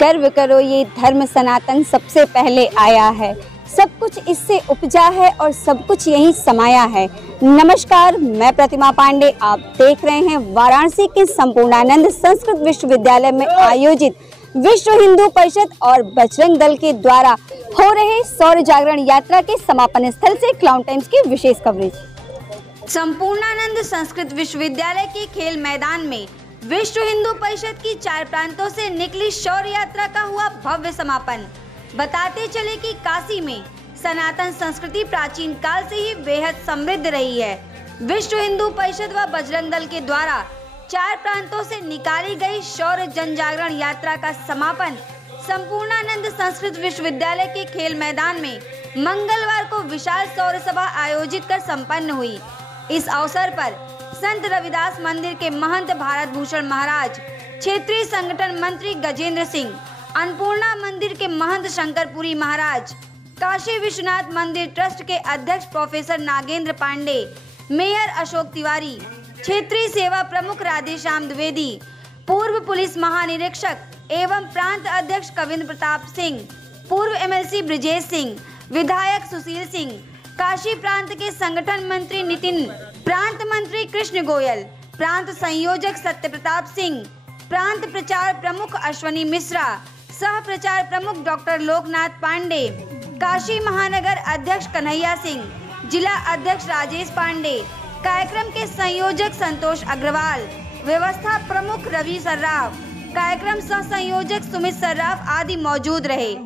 गर्व करो ये धर्म सनातन सबसे पहले आया है, सब कुछ इससे उपजा है और सब कुछ यहीं समाया है। नमस्कार, मैं प्रतिमा पांडे, आप देख रहे हैं वाराणसी के संपूर्णानंद संस्कृत विश्वविद्यालय में आयोजित विश्व हिंदू परिषद और बजरंग दल के द्वारा हो रहे सौर जागरण यात्रा के समापन स्थल से क्लाउन टाइम्स की विशेष कवरेज। संपूर्णानंद संस्कृत विश्वविद्यालय के खेल मैदान में विश्व हिंदू परिषद की 4 प्रांतों से निकली शौर्य यात्रा का हुआ भव्य समापन। बताते चले कि काशी में सनातन संस्कृति प्राचीन काल से ही बेहद समृद्ध रही है। विश्व हिंदू परिषद व बजरंग दल के द्वारा 4 प्रांतों से निकाली गई शौर्य जन जागरण यात्रा का समापन संपूर्णानंद संस्कृत विश्वविद्यालय के खेल मैदान में मंगलवार को विशाल सौर सभा आयोजित कर संपन्न हुई। इस अवसर पर संत रविदास मंदिर के महंत भारत भूषण महाराज, क्षेत्रीय संगठन मंत्री गजेंद्र सिंह, अन्नपूर्णा मंदिर के महंत शंकरपुरी महाराज, काशी विश्वनाथ मंदिर ट्रस्ट के अध्यक्ष प्रोफेसर नागेंद्र पांडे, मेयर अशोक तिवारी, क्षेत्रीय सेवा प्रमुख राधेश्याम द्विवेदी, पूर्व पुलिस महानिरीक्षक एवं प्रांत अध्यक्ष कविंद्र प्रताप सिंह, पूर्व एमएलसी ब्रिजेश सिंह, विधायक सुशील सिंह, काशी प्रांत के संगठन मंत्री नितिन, प्रांत मंत्री कृष्ण गोयल, प्रांत संयोजक सत्य प्रताप सिंह, प्रांत प्रचार प्रमुख अश्वनी मिश्रा, सह प्रचार प्रमुख डॉक्टर लोकनाथ पांडे, काशी महानगर अध्यक्ष कन्हैया सिंह, जिला अध्यक्ष राजेश पांडे, कार्यक्रम के संयोजक संतोष अग्रवाल, व्यवस्था प्रमुख रवि सर्राफ, कार्यक्रम सह संयोजक सुमित सर्राफ आदि मौजूद रहे।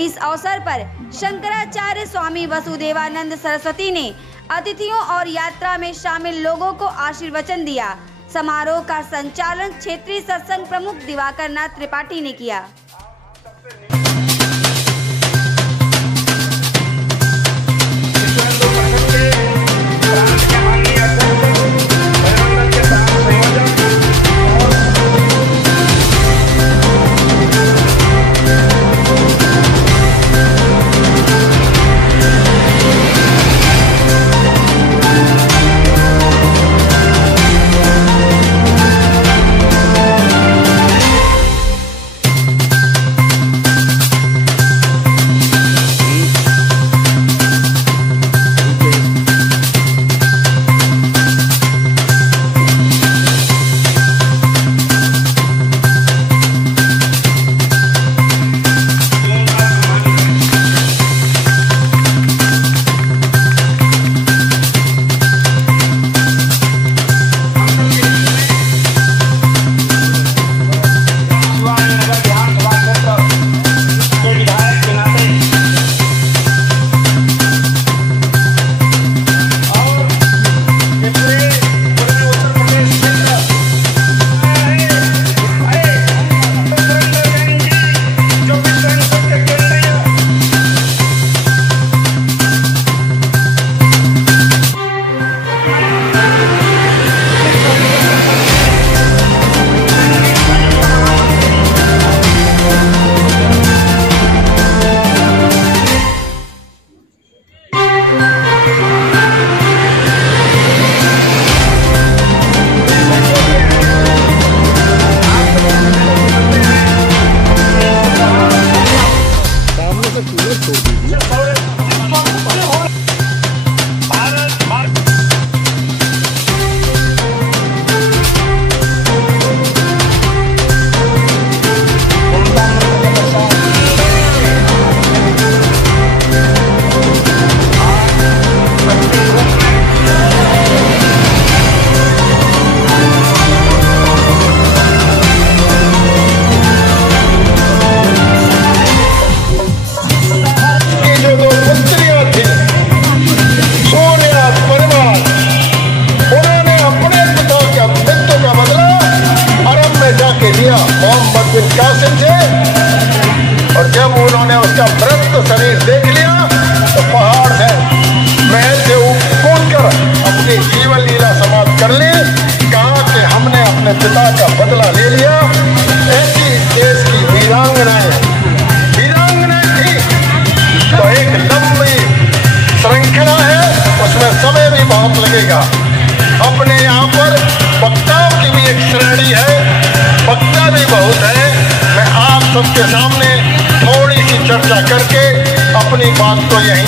इस अवसर पर शंकराचार्य स्वामी वसुदेवानंद सरस्वती ने अतिथियों और यात्रा में शामिल लोगों को आशीर्वचन दिया। समारोह का संचालन क्षेत्रीय सत्संग प्रमुख दिवाकर नाथ त्रिपाठी ने किया।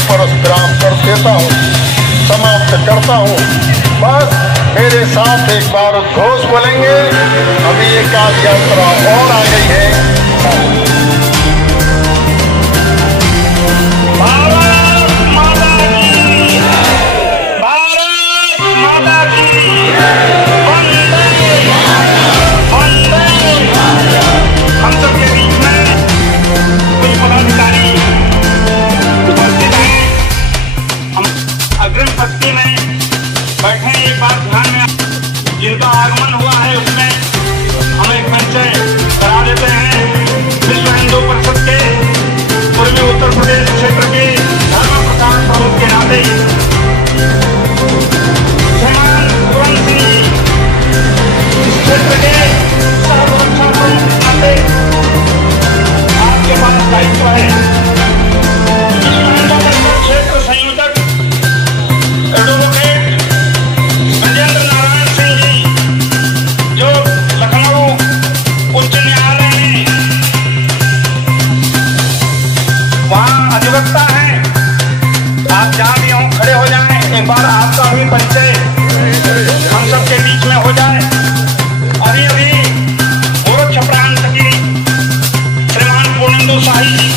परस्पराम कर देता हूँ, समाप्त करता हूँ। बस मेरे साथ एक बार उद्घोष बोलेंगे। अभी एक आध यात्रा और आ गई है। भारत माता की, भारत माता की, वंदे वंदे। हम सबके बीच में कुछ पदाधिकारी उपस्थित हैं। हम अग्रिम पंक्ति में बैठे। एक बार ध्यान में जिनका आगमन हुआ है उसमें हम एक परिचय करा देते हैं। विश्व हिंदू परिषद के पूर्वी उत्तर प्रदेश क्षेत्र के धर्म प्रचार प्रमुख के नाते श्रीमान पूरन सिंह इस क्षेत्र के सुरक्षा प्रमुख के नाते आपके पास दायित्व है। विश्व हिंदू परिषद क्षेत्र संयोजक एडवोकेट गजेंद्र नारायण सिंह जी, जो लखनऊ उच्च न्यायालय में वहाँ अधिवक्ता हैं। आप जहाँ भी हों खड़े हो जाएं। एक बार आपका भी परिचय हम सबके बीच में हो जाए। अभी अभी गोरक्ष प्रांत की श्रीमान पूर्णेंदु शाही जी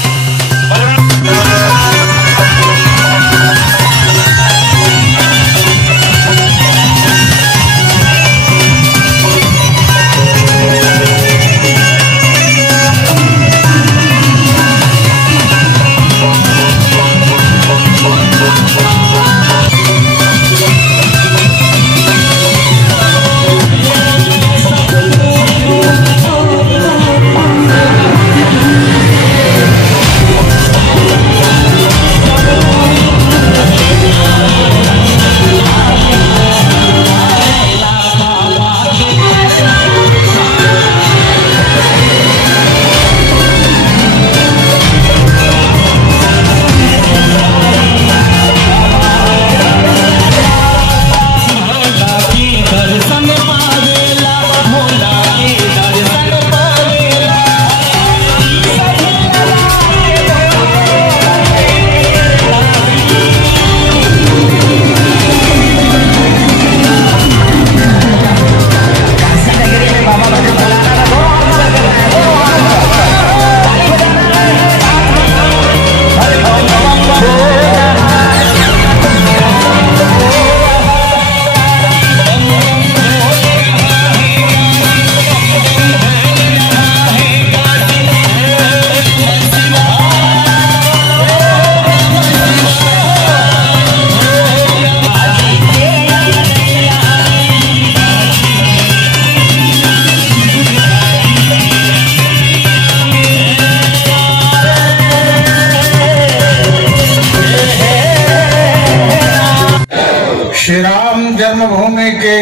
श्री राम जन्मभूमि के,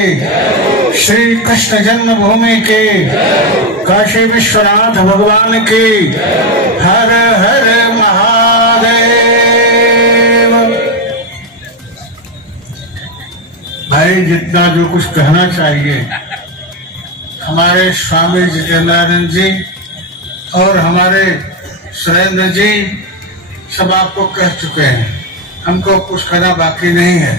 श्री कृष्ण जन्मभूमि के, काशी विश्वनाथ भगवान की हर हर महादेव। भाई जितना जो कुछ कहना चाहिए हमारे स्वामी जितेंद्रानंद जी और हमारे सुरेंद्र जी सब आपको कह चुके हैं। हमको कुछ कहना बाकी नहीं है।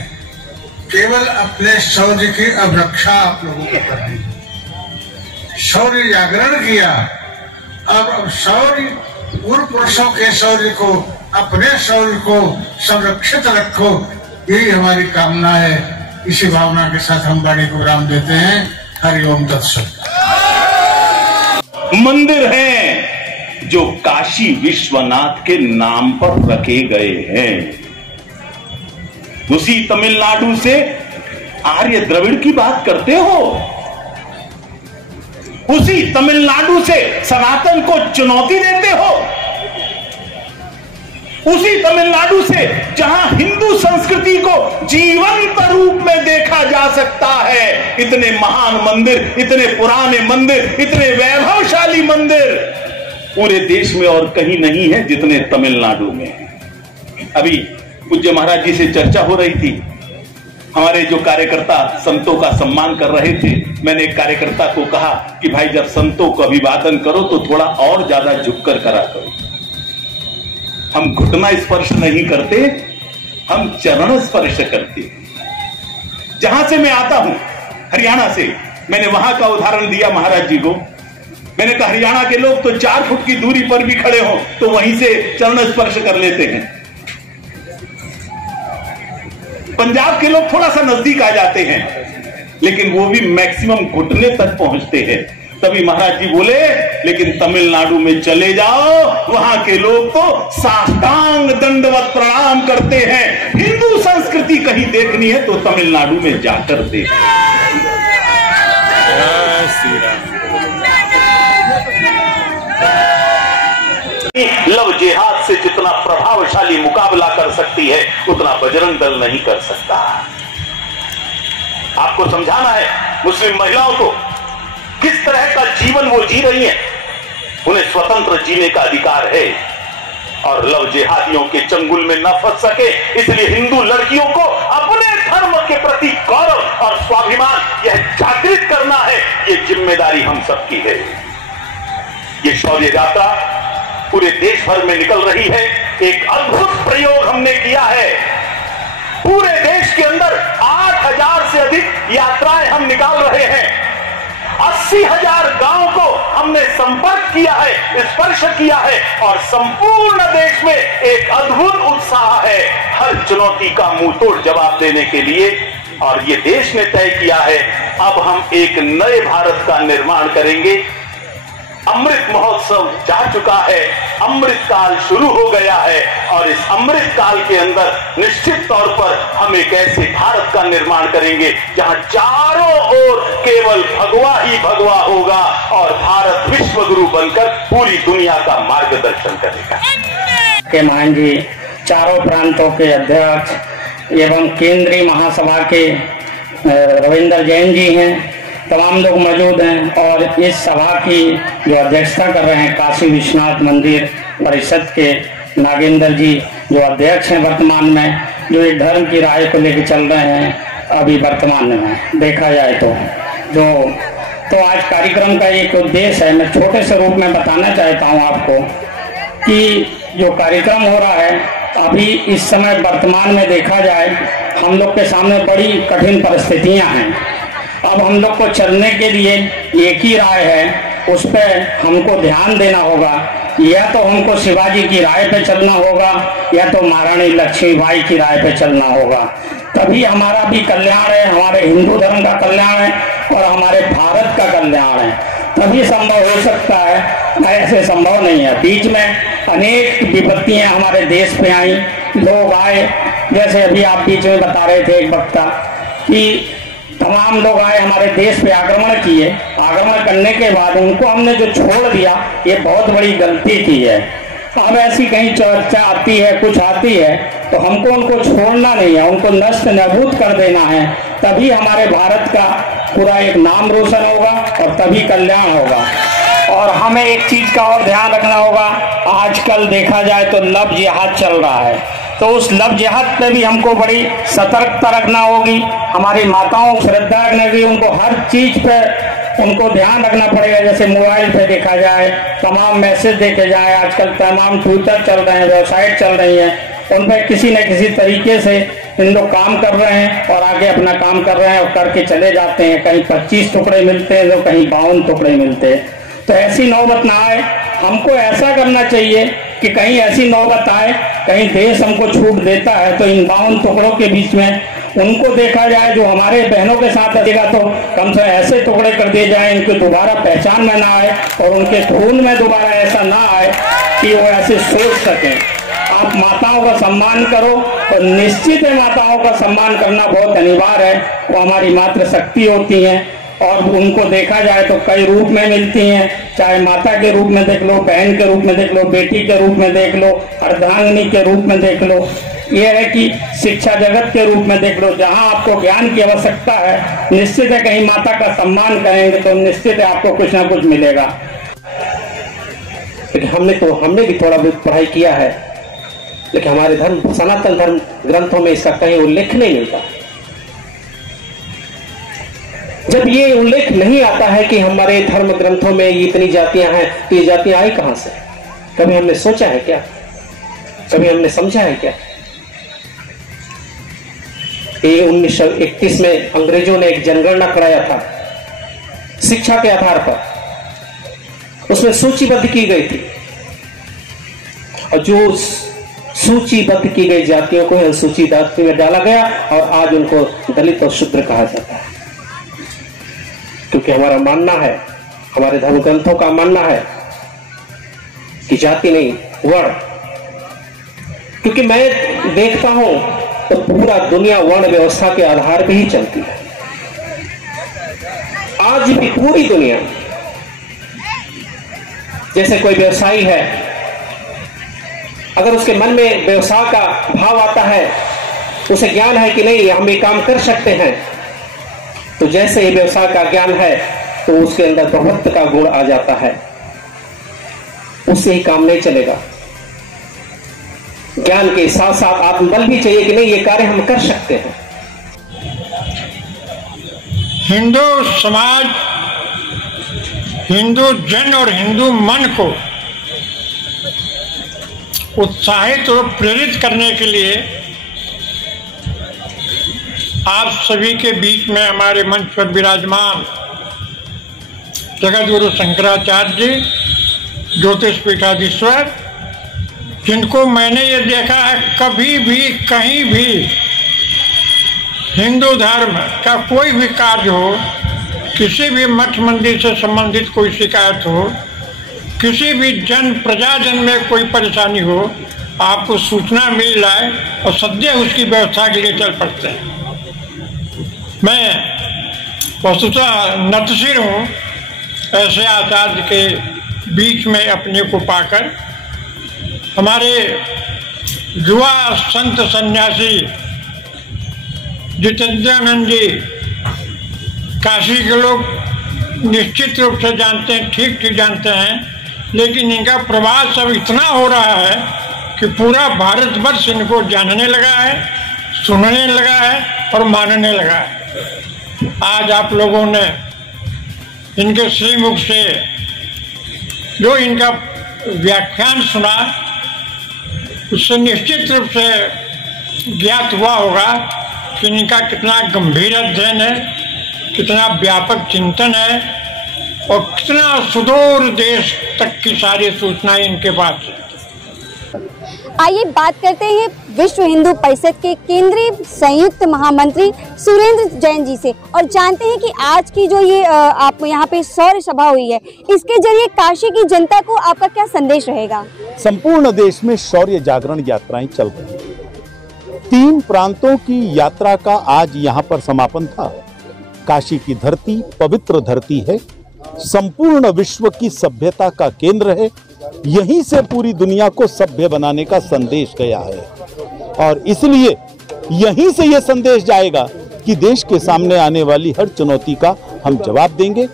केवल अपने शौर्य की अभिरक्षा आप लोगों को करनी है। शौर्य जागरण किया, अब शौर्य पूर्व पुरुषों के शौर्य को, अपने शौर्य को संरक्षित रखो, यही हमारी कामना है। इसी भावना के साथ हम वाणी को विराम देते हैं। हरिओम तत्सत। मंदिर हैं जो काशी विश्वनाथ के नाम पर रखे गए हैं। उसी तमिलनाडु से आर्य द्रविड़ की बात करते हो, उसी तमिलनाडु से सनातन को चुनौती देते हो, उसी तमिलनाडु से जहां हिंदू संस्कृति को जीवंत रूप में देखा जा सकता है। इतने महान मंदिर, इतने पुराने मंदिर, इतने वैभवशाली मंदिर पूरे देश में और कहीं नहीं है जितने तमिलनाडु में है। अभी पूज्य महाराज जी से चर्चा हो रही थी। हमारे जो कार्यकर्ता संतों का सम्मान कर रहे थे, मैंने एक कार्यकर्ता को कहा कि भाई जब संतों को अभिवादन करो तो थोड़ा और ज्यादा झुककर करा करो। हम घुटना स्पर्श नहीं करते, हम चरण स्पर्श करते हैं। जहां से मैं आता हूं, हरियाणा से, मैंने वहां का उदाहरण दिया महाराज जी को। मैंने कहा हरियाणा के लोग तो 4 फुट की दूरी पर भी खड़े हो तो वहीं से चरण स्पर्श कर लेते हैं। पंजाब के लोग थोड़ा सा नजदीक आ जाते हैं, लेकिन वो भी मैक्सिमम घुटने तक पहुंचते हैं। तभी महाराज जी बोले लेकिन तमिलनाडु में चले जाओ, वहां के लोग तो साष्टांग दंडवत प्रणाम करते हैं। हिंदू संस्कृति कहीं देखनी है तो तमिलनाडु में जाकर देख। लव जिहाद से जितना प्रभावशाली मुकाबला कर सकती है उतना बजरंग दल नहीं कर सकता। आपको समझाना है मुस्लिम महिलाओं को किस तरह का जीवन वो जी रही हैं। उन्हें स्वतंत्र जीने का अधिकार है और लव जिहादियों के चंगुल में न फंस सके, इसलिए हिंदू लड़कियों को अपने धर्म के प्रति गौरव और स्वाभिमान यह जागृत करना है। ये जिम्मेदारी हम सबकी है। ये शौर्य यात्रा पूरे देश भर में निकल रही है। एक अद्भुत प्रयोग हमने किया है। पूरे देश के अंदर 8,000 से अधिक यात्राएं हम निकाल रहे हैं। 80,000 गांवों को हमने संपर्क किया है, स्पर्श किया है और संपूर्ण देश में एक अद्भुत उत्साह है हर चुनौती का मुंह तोड़ जवाब देने के लिए। और ये देश ने तय किया है अब हम एक नए भारत का निर्माण करेंगे। अमृत महोत्सव जा चुका है, अमृत काल शुरू हो गया है और इस अमृत काल के अंदर निश्चित तौर पर हम एक ऐसे भारत का निर्माण करेंगे जहां चारों ओर केवल भगवा ही भगवा होगा और भारत विश्व गुरु बनकर पूरी दुनिया का मार्गदर्शन करेगा। के मान जी, चारों प्रांतों के अध्यक्ष एवं केंद्रीय महासभा के रविंद्र जैन जी हैं, तमाम लोग मौजूद हैं और इस सभा की जो अध्यक्षता कर रहे हैं काशी विश्वनाथ मंदिर परिषद के नागेंद्र जी जो अध्यक्ष हैं वर्तमान में, जो एक धर्म की राय को लेकर चल रहे हैं अभी वर्तमान में देखा जाए तो आज कार्यक्रम का एक उद्देश्य है। मैं छोटे से रूप में बताना चाहता हूं आपको कि जो कार्यक्रम हो रहा है अभी इस समय वर्तमान में देखा जाए हम लोग के सामने बड़ी कठिन परिस्थितियां हैं। अब हम लोग को चलने के लिए एक ही राय है, उस पर हमको ध्यान देना होगा। या तो हमको शिवाजी की राय पे चलना होगा या तो महारानी लक्ष्मीबाई की राय पे चलना होगा, तभी हमारा भी कल्याण है, हमारे हिंदू धर्म का कल्याण है और हमारे भारत का कल्याण है। तभी संभव हो सकता है, ऐसे संभव नहीं है। बीच में अनेक विपत्तियां हमारे देश पे आई, लोग आए, जैसे अभी आप बीच में बता रहे थे एक वक्ता कि तमाम लोग आए हमारे देश पे आक्रमण किए, आक्रमण करने के बाद उनको हमने जो छोड़ दिया ये बहुत बड़ी गलती की है। अब ऐसी कहीं चर्चा आती है, कुछ आती है तो हमको उनको छोड़ना नहीं है, उनको नष्ट नाबूद कर देना है, तभी हमारे भारत का पूरा एक नाम रोशन होगा और तभी कल्याण होगा। और हमें एक चीज का और ध्यान रखना होगा, आजकल देखा जाए तो लव जिहाद चल रहा है, तो उस लव जिहाद पे भी हमको बड़ी सतर्कता रखना होगी। हमारी माताओं को श्रद्धा रखना होगी, उनको हर चीज पे उनको ध्यान रखना पड़ेगा। जैसे मोबाइल पे देखा जाए, तमाम मैसेज देखे जाए, आजकल तमाम ट्विटर चल रहे हैं, वेबसाइट चल रही है, उन पर किसी न किसी तरीके से इन लोग काम कर रहे हैं और आगे अपना काम कर रहे हैं और करके चले जाते हैं। कहीं 25 टुकड़े मिलते हैं तो कहीं 52 टुकड़े मिलते हैं। तो ऐसी नौबत ना आए, हमको ऐसा करना चाहिए कि कहीं ऐसी नौबत आए, कहीं देश हमको छूट देता है तो इन 52 टुकड़ों के बीच में उनको देखा जाए जो हमारे बहनों के साथ रहेगा तो कम से कम ऐसे टुकड़े कर दिए जाए इनको दोबारा पहचान में ना आए और उनके खून में दोबारा ऐसा ना आए कि वो ऐसे सोच सकें। आप माताओं का सम्मान करो और निश्चित है माताओं का सम्मान करना बहुत अनिवार्य है, वो हमारी मातृ शक्ति होती हैं और उनको देखा जाए तो कई रूप में मिलती हैं, चाहे माता के रूप में देख लो, बहन के रूप में देख लो, बेटी के रूप में देख लो, अर्धांगिनी के रूप में देख लो, यह है कि शिक्षा जगत के रूप में देख लो। जहां आपको ज्ञान की आवश्यकता है निश्चित है कहीं माता का सम्मान करेंगे तो निश्चित है आपको कुछ ना कुछ मिलेगा। हमने भी थोड़ा बहुत पढ़ाई किया है, लेकिन हमारे धर्म सनातन धर्म ग्रंथों में इसका कहीं उल्लेख नहीं मिलता। जब ये उल्लेख नहीं आता है कि हमारे धर्म ग्रंथों में ये इतनी जातियां हैं तो ये जातियां आई कहां से? कभी हमने सोचा है क्या? कभी हमने समझा है क्या? ये 1931 में अंग्रेजों ने एक जनगणना कराया था शिक्षा के आधार पर, उसमें सूचीबद्ध की गई थी, और जो सूचीबद्ध की गई जातियों को अनुसूची जाति में डाला गया और आज उनको दलित और शूद्र कहा जाता है। क्योंकि हमारा मानना है, हमारे धर्म ग्रंथों का मानना है कि जाति नहीं वर्ण। क्योंकि मैं देखता हूं तो पूरा दुनिया वर्ण व्यवस्था के आधार पर ही चलती है। आज भी पूरी दुनिया, जैसे कोई व्यवसायी है, अगर उसके मन में व्यवसाय का भाव आता है, उसे ज्ञान है कि नहीं हम ये काम कर सकते हैं, तो जैसे ही व्यवसाय का ज्ञान है तो उसके अंदर प्रभुत्व का गुण आ जाता है, उससे ही काम नहीं चलेगा। ज्ञान के साथ साथ आत्मबल भी चाहिए कि नहीं ये कार्य हम कर सकते हैं। हिंदू समाज, हिंदू जन और हिंदू मन को उत्साहित और प्रेरित करने के लिए आप सभी के बीच में हमारे मंच पर विराजमान जगत गुरु शंकराचार्य जी, ज्योतिष पीठाधीश्वर, जिनको मैंने ये देखा है कभी भी कहीं भी हिंदू धर्म का कोई भी कार्य हो, किसी भी मठ मंदिर से संबंधित कोई शिकायत हो, किसी भी प्रजाजन में कोई परेशानी हो, आपको सूचना मिल जाए और सदैव उसकी व्यवस्था के लिए चल पड़ते हैं। मैं वस्तुतः नतशिर हूँ ऐसे आचार्य के बीच में अपने को पाकर। हमारे युवा संत सन्यासी जितेंद्रानंद जी काशी के लोग निश्चित रूप से जानते हैं, ठीक ठीक जानते हैं, लेकिन इनका प्रवास अब इतना हो रहा है कि पूरा भारतवर्ष इनको जानने लगा है, सुनने लगा है और मानने लगा है। आज आप लोगों ने इनके श्रीमुख से जो इनका व्याख्यान सुना, उससे निश्चित रूप से ज्ञात हुआ होगा कि इनका कितना गंभीर अध्ययन है, कितना व्यापक चिंतन है और कितना सुदूर देश तक की सारी सूचनाएं इनके पास है। आइए बात करते हैं विश्व हिंदू परिषद के केंद्रीय संयुक्त महामंत्री सुरेंद्र जैन जी से और जानते हैं कि आज की जो ये आप यहाँ पे शौर्य सभा हुई है, इसके जरिए काशी की जनता को आपका क्या संदेश रहेगा? संपूर्ण देश में शौर्य जागरण यात्राएं चल रही हैं। 3 प्रांतों की यात्रा का आज यहाँ पर समापन था। काशी की धरती पवित्र धरती है, संपूर्ण विश्व की सभ्यता का केंद्र है, यहीं से पूरी दुनिया को सभ्य बनाने का संदेश गया है और इसलिए यहीं से यह संदेश जाएगा कि देश के सामने आने वाली हर चुनौती का हम जवाब देंगे।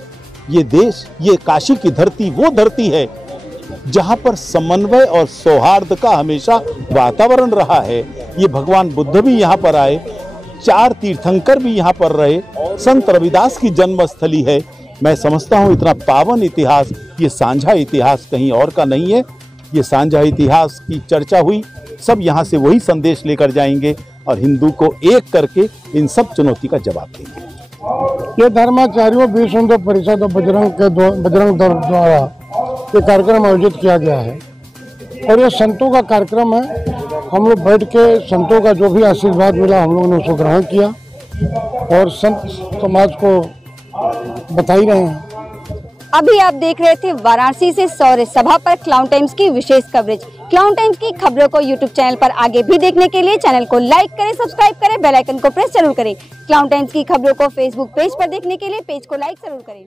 ये देश, ये काशी की धरती वो धरती है जहां पर समन्वय और सौहार्द का हमेशा वातावरण रहा है। ये भगवान बुद्ध भी यहाँ पर आए, 4 तीर्थंकर भी यहाँ पर रहे, संत रविदास की जन्मस्थली है। मैं समझता हूँ इतना पावन इतिहास, ये साझा इतिहास कहीं और का नहीं है। ये साझा इतिहास की चर्चा हुई, सब यहाँ से वही संदेश लेकर जाएंगे और हिंदू को एक करके इन सब चुनौती का जवाब देंगे। ये धर्माचार्यों विश्व हिंदू परिषद और बजरंग दल द्वारा ये कार्यक्रम आयोजित किया गया है और ये संतों का कार्यक्रम है। हम लोग बैठ के संतों का जो भी आशीर्वाद मिला हम लोगों ने उसको ग्रहण किया और संत समाज को बता ही रहे हैं। अभी आप देख रहे थे वाराणसी से शौर्य सभा पर क्लाउन टाइम्स की विशेष कवरेज। क्लाउन टाइम्स की खबरों को यूट्यूब चैनल पर आगे भी देखने के लिए चैनल को लाइक करें, सब्सक्राइब करें, बेल आइकन को प्रेस जरूर करें। क्लाउन टाइम्स की खबरों को फेसबुक पेज पर देखने के लिए पेज को लाइक जरूर करें।